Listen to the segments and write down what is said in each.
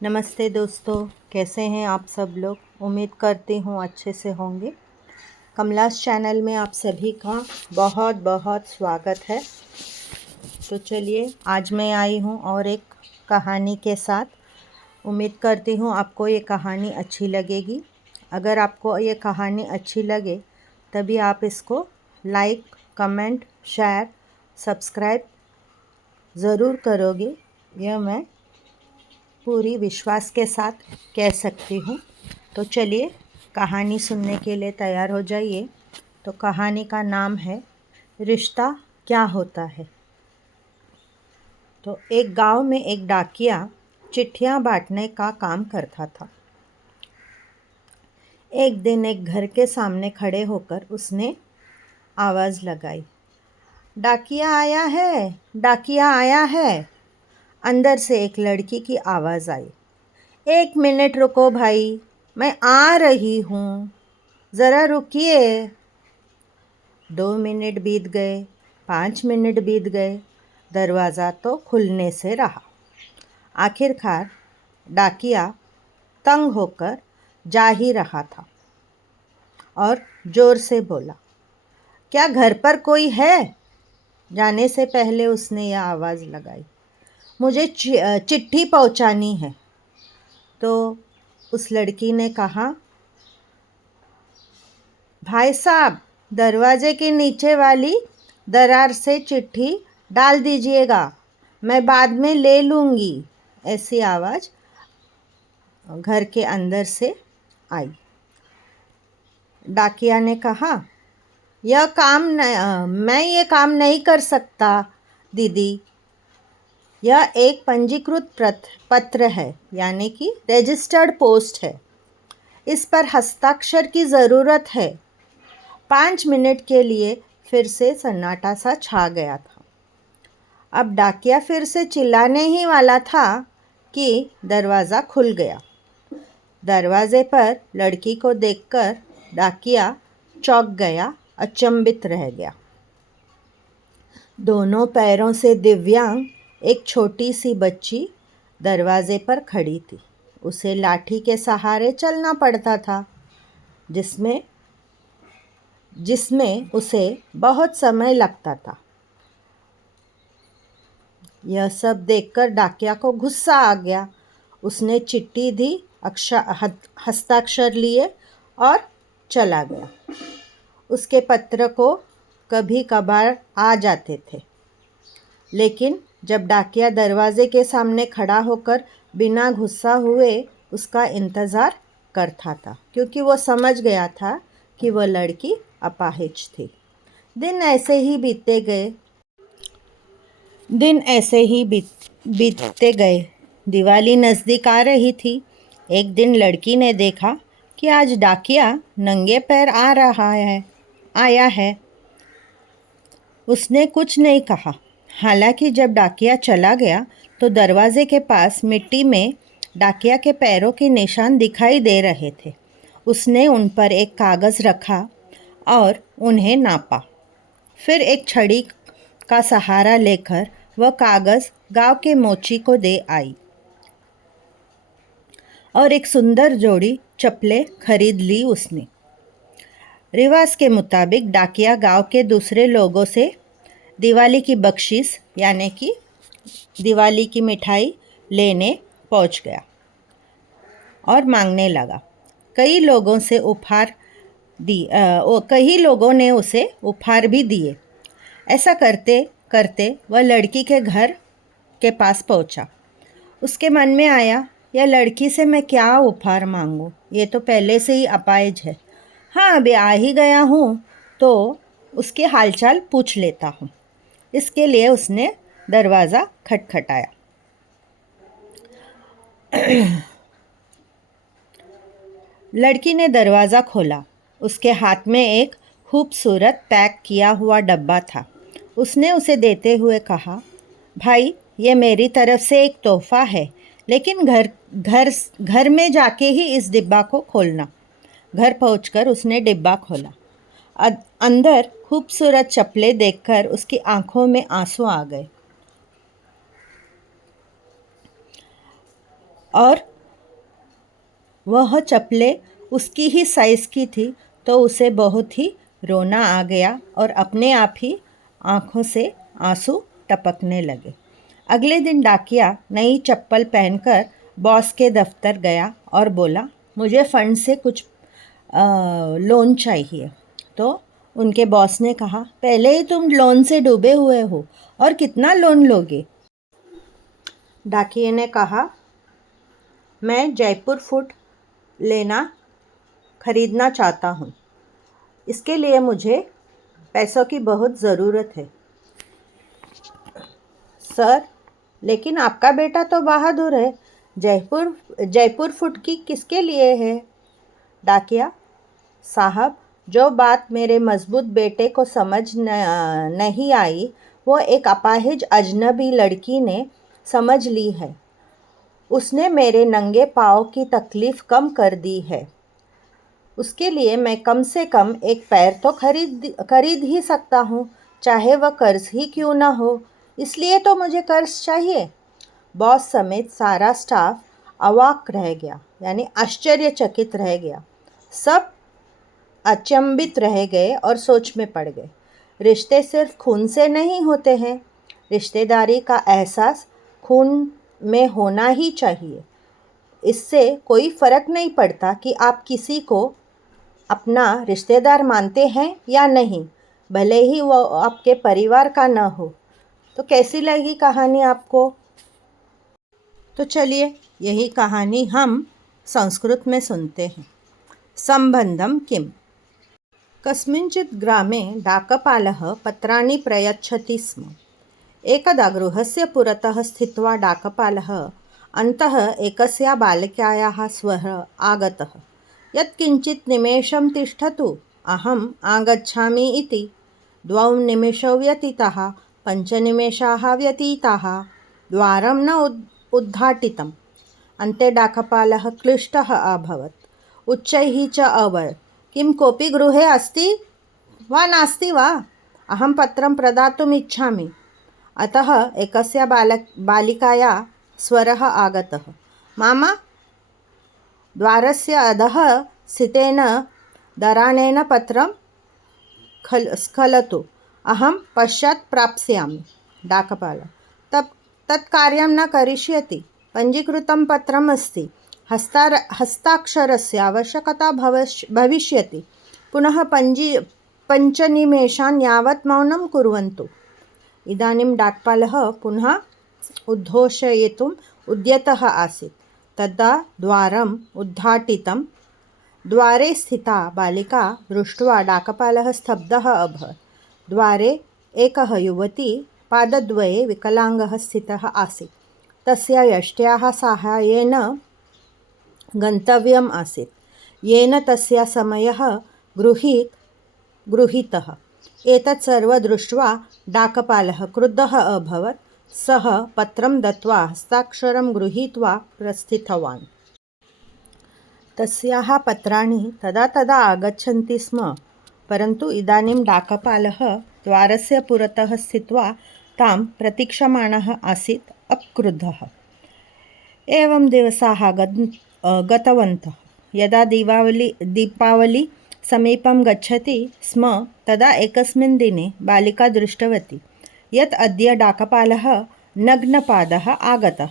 नमस्ते दोस्तों, कैसे हैं आप सब लोग। उम्मीद करती हूँ अच्छे से होंगे। कमलास चैनल में आप सभी का बहुत बहुत स्वागत है। तो चलिए, आज मैं आई हूँ और एक कहानी के साथ। उम्मीद करती हूँ आपको ये कहानी अच्छी लगेगी। अगर आपको ये कहानी अच्छी लगे तभी आप इसको लाइक, कमेंट, शेयर, सब्सक्राइब ज़रूर करोगे, यह मैं पूरी विश्वास के साथ कह सकती हूँ। तो चलिए, कहानी सुनने के लिए तैयार हो जाइए। तो कहानी का नाम है रिश्ता क्या होता है। तो एक गांव में एक डाकिया चिट्ठियाँ बांटने का काम करता था। एक दिन एक घर के सामने खड़े होकर उसने आवाज़ लगाई, डाकिया आया है, डाकिया आया है। अंदर से एक लड़की की आवाज़ आई, एक मिनट रुको भाई, मैं आ रही हूँ, ज़रा रुकिए। 2 मिनट बीत गए, 5 मिनट बीत गए, दरवाज़ा तो खुलने से रहा। आखिरकार डाकिया तंग होकर जा ही रहा था और ज़ोर से बोला, क्या घर पर कोई है? जाने से पहले उसने यह आवाज़ लगाई, मुझे चिट्ठी पहुँचानी है। तो उस लड़की ने कहा, भाई साहब, दरवाजे के नीचे वाली दरार से चिट्ठी डाल दीजिएगा, मैं बाद में ले लूँगी। ऐसी आवाज़ घर के अंदर से आई। डाकिया ने कहा, मैं ये काम नहीं कर सकता दीदी। यह एक पंजीकृत पत्र है, यानी कि रजिस्टर्ड पोस्ट है। इस पर हस्ताक्षर की ज़रूरत है। 5 मिनट के लिए फिर से सन्नाटा सा छा गया था। अब डाकिया फिर से चिल्लाने ही वाला था कि दरवाज़ा खुल गया। दरवाजे पर लड़की को देखकर डाकिया चौंक गया, अचंभित रह गया। दोनों पैरों से दिव्यांग एक छोटी सी बच्ची दरवाजे पर खड़ी थी। उसे लाठी के सहारे चलना पड़ता था, जिसमें उसे बहुत समय लगता था। यह सब देखकर डाकिया को गुस्सा आ गया। उसने चिट्ठी दी, हस्ताक्षर लिए और चला गया। उसके पत्र को कभी कभार आ जाते थे, लेकिन जब डाकिया दरवाजे के सामने खड़ा होकर बिना गुस्सा हुए उसका इंतज़ार करता था, क्योंकि वो समझ गया था कि वह लड़की अपाहिज थी। दिन ऐसे ही बीतते गए। दिवाली नज़दीक आ रही थी। एक दिन लड़की ने देखा कि आज डाकिया नंगे पैर आया है। उसने कुछ नहीं कहा। हालांकि जब डाकिया चला गया तो दरवाजे के पास मिट्टी में डाकिया के पैरों के निशान दिखाई दे रहे थे। उसने उन पर एक कागज़ रखा और उन्हें नापा। फिर एक छड़ी का सहारा लेकर वह कागज़ गांव के मोची को दे आई और एक सुंदर जोड़ी चप्पलें खरीद ली उसने। रिवाज के मुताबिक डाकिया गांव के दूसरे लोगों से दिवाली की बख्शीश यानी कि दिवाली की मिठाई लेने पहुंच गया और मांगने लगा। कई लोगों ने उसे उपहार भी दिए। ऐसा करते करते वह लड़की के घर के पास पहुंचा। उसके मन में आया, यह लड़की से मैं क्या उपहार मांगूं? ये तो पहले से ही अपाहिज है। हाँ, अभी आ ही गया हूँ तो उसके हालचाल पूछ लेता हूँ। इसके लिए उसने दरवाज़ा खटखटाया। लड़की ने दरवाज़ा खोला। उसके हाथ में एक खूबसूरत पैक किया हुआ डब्बा था। उसने उसे देते हुए कहा, भाई, ये मेरी तरफ से एक तोहफा है, लेकिन घर में जाके ही इस डिब्बा को खोलना। घर पहुंचकर उसने डिब्बा खोला। अंदर खूबसूरत चप्पलें देखकर उसकी आंखों में आंसू आ गए। और वह चप्पलें उसकी ही साइज़ की थी, तो उसे बहुत ही रोना आ गया और अपने आप ही आँखों से आंसू टपकने लगे। अगले दिन डाकिया नई चप्पल पहनकर बॉस के दफ्तर गया और बोला, मुझे फंड से कुछ लोन चाहिए। तो उनके बॉस ने कहा, पहले ही तुम लोन से डूबे हुए हो और कितना लोन लोगे? डाकिये ने कहा, मैं जयपुर फूट खरीदना चाहता हूँ। इसके लिए मुझे पैसों की बहुत ज़रूरत है। सर, लेकिन आपका बेटा तो बहादुर है। जयपुर फूट की किसके लिए है? डाकिया, साहब, जो बात मेरे मजबूत बेटे को समझ नहीं आई, वो एक अपाहिज अजनबी लड़की ने समझ ली है। उसने मेरे नंगे पाँव की तकलीफ़ कम कर दी है। उसके लिए मैं कम से कम एक पैर तो खरीद ही सकता हूँ, चाहे वह कर्ज ही क्यों ना हो। इसलिए तो मुझे कर्ज चाहिए। बॉस समेत सारा स्टाफ अवाक रह गया, यानी आश्चर्यचकित रह गया। सब अचंभित रह गए और सोच में पड़ गए। रिश्ते सिर्फ खून से नहीं होते हैं, रिश्तेदारी का एहसास खून में होना ही चाहिए। इससे कोई फ़र्क नहीं पड़ता कि आप किसी को अपना रिश्तेदार मानते हैं या नहीं, भले ही वो आपके परिवार का न हो। तो कैसी लगी कहानी आपको? तो चलिए, यही कहानी हम संस्कृत में सुनते हैं। संबंधम किम। कस्मिंचित् ग्रामे डाकपालः पत्राणि प्रयच्छति स्म। एकदा गृहस्य पुरतः स्थित्वा डाकपालः अन्तः एकस्या बालिकायाः स्वः आगतः, यत्किञ्चित् निमेषं तिष्ठतु, अहम् आगच्छामि इति। 2 निमेषौ व्यतीताः, 5 निमेषाः व्यतीताः, द्वारं न उद्घाटितम्। अन्ते डाकपालः क्लिष्टः अभवत्। उच्चैः च अवदत्, किं कोऽपि गृहे अस्ति वा नास्ति वा? अहं पत्रं प्रदातुम् इच्छामि। अतः एकस्या बालिकाया स्वरः आगतः, मामा, द्वारस्य अधः स्थितेन दराणेन पत्रं स्खलतु, अहं पश्चात् प्राप्स्यामि। डाकपाल, तत् कार्यं न करिष्यति। पञ्जीकृतं पत्रम् अस्ति। हस्ताक्षरस्य आवश्यकता भविष्यति। पुनः 5 निमेषान् यावत् मौनं कुर्वन्तु। इदानीं डाकपालः पुनः उद्घोषयितुम् उद्यतः आसीत्। तदा द्वारम् उद्घाटितं। द्वारे स्थिता बालिका दृष्ट्वा डाकपालः स्तब्धः अभवत्। द्वारे एकः युवती पादद्वये विकलाङ्गः स्थितः आसीत्। तस्य यष्ट्याः साहाय्येन गन्तव्यम् आसीत्, येन तस्य समयः गृहीतः। एतत् सर्वं दृष्ट्वा डाकपालः क्रुद्धः अभवत्। सः पत्रं दत्त्वा हस्ताक्षरं गृहीत्वा प्रस्थितवान्। तस्याः पत्राणि तदा आगच्छन्ति स्म, परन्तु इदानीं डाकपालः द्वारस्य पुरतः स्थित्वा तां प्रतीक्षमाणः आसीत्, अक्रुद्धः। एवं दिवसाः गतवन्तः। यदा दीपावली समीपं गच्छति स्म, तदा एकस्मिन् दिने बालिका दृष्टवती यत् अद्य डाकपालः नग्नपादः आगतः।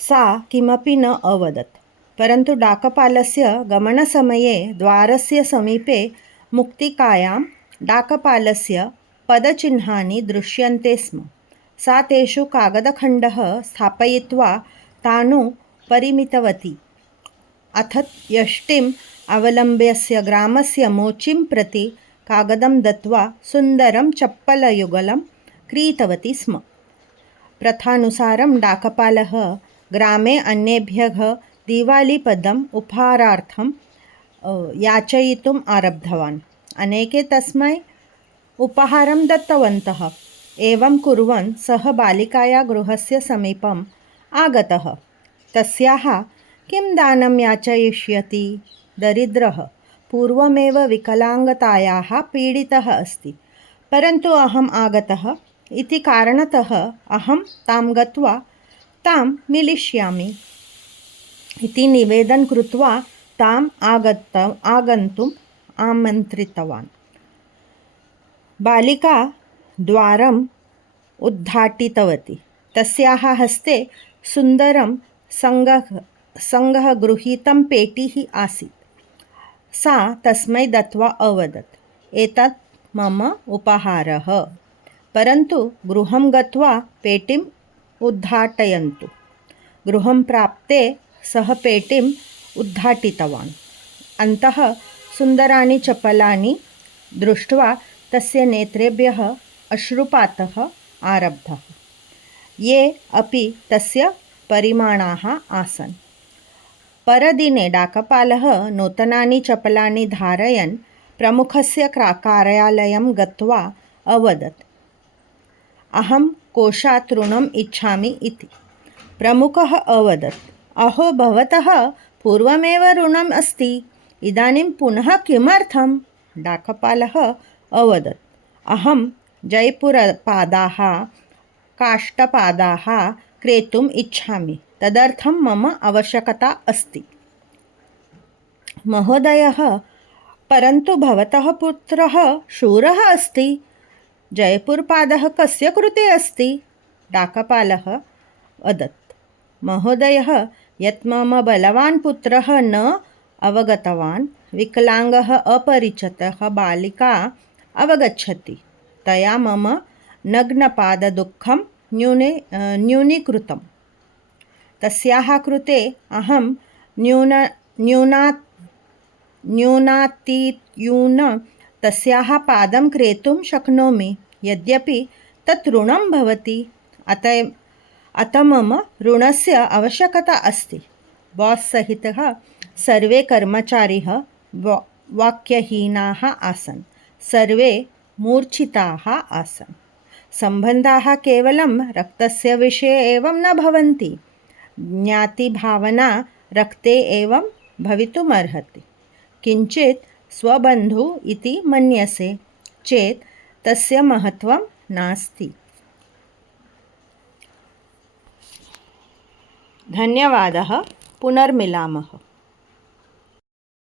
सा किमपि न अवदत्, परन्तु डाकपालस्य गमनसमये द्वारस्य समीपे मुक्तिकायां डाकपालस्य पदचिह्नानि दृश्यन्ते स्म। सा तेषु कागदखण्डः स्थापयित्वा तानु परिमितवती। अथ यष्टिम् अवलम्ब्यस्य ग्रामस्य मोचिं प्रति कागदं दत्त्वा सुन्दरं चप्पलयुगलं क्रीतवती स्म। प्रथानुसारं डाकपालः ग्रामे अन्येभ्यः दीवालिपदम् उपहारार्थं याचयितुम् आरब्धवान्। अनेके तस्मै उपहारं दत्तवन्तः। एवं कुर्वन् सः बालिकाया गृहस्य समीपम् आगतः। तस्याः किं दानं याचयिष्यति? दरिद्रः पूर्वमेव विकलाङ्गतायाः पीडितः अस्ति, परन्तु अहम् आगतः इति कारणतः अहं तां गत्वा तां मिलिष्यामि। इति निवेदनं कृत्वा ताम् आगन्तुम् आमन्त्रितवान्। बालिका द्वारम् उद्घाटितवती। तस्याः हस्ते सुन्दरं सङ्गृहीतं पेटिः आसीत्। सा तस्मै दत्त्वा अवदत्, एतत् मम उपहारः, परन्तु गृहं गत्वा पेटिम् उद्घाटयन्तु। गृहं प्राप्ते सः पेटिम् उद्घाटितवान्। अन्तः सुन्दराणि चपलानि दृष्ट्वा तस्य नेत्रेभ्यः अश्रुपातः आरब्धः, ये अपि तस्य परिमाणाः आसन्। परदिने डाकपालः नूतनानि चपलानि धारयन् प्रमुखस्य कार्यालयं गत्वा अवदत्, अहं कोषात् ऋणम् इच्छामि इति। प्रमुखः अवदत्, अहो, भवतः पूर्वमेव ऋणम् अस्ति, इदानीं पुनः किमर्थं? डाकपालः अवदत्, अहं जयपुरपादाः काष्ठपादाः क्रेतुम् इच्छामि, तदर्थं मम आवश्यकता अस्ति। महोदयः, परन्तु भवतः पुत्रः शूरः अस्ति, जयपुरपादः कस्य कृते अस्ति? डाकपालः वदत्, महोदयः, यत् मम बलवान् पुत्रः न अवगतवान्, विकलाङ्गः अपरिचितः बालिका अवगच्छति, तया मम नग्नपाददुःखं न्यूनीकृतं। तस्याः कृते अहं न्यूनातिन्यूनं तस्याः पादं क्रेतुं शक्नोमि, यद्यपि तत् ऋणं भवति। अतः मम ऋणस्य आवश्यकता अस्ति। बास् सहितः सर्वे कर्मचारिणः वाक्यहीनाः आसन्, सर्वे मूर्छिताः आसन्। सम्बन्धाः केवलं रक्तस्य विषये एव न भवन्ति, ज्ञातिभावना रक्ते एव भवितुमर्हति। किञ्चित् स्वबन्धु इति मन्यसे चेत् तस्य महत्त्वं नास्ति। धन्यवादः। पुनर्मिलामः।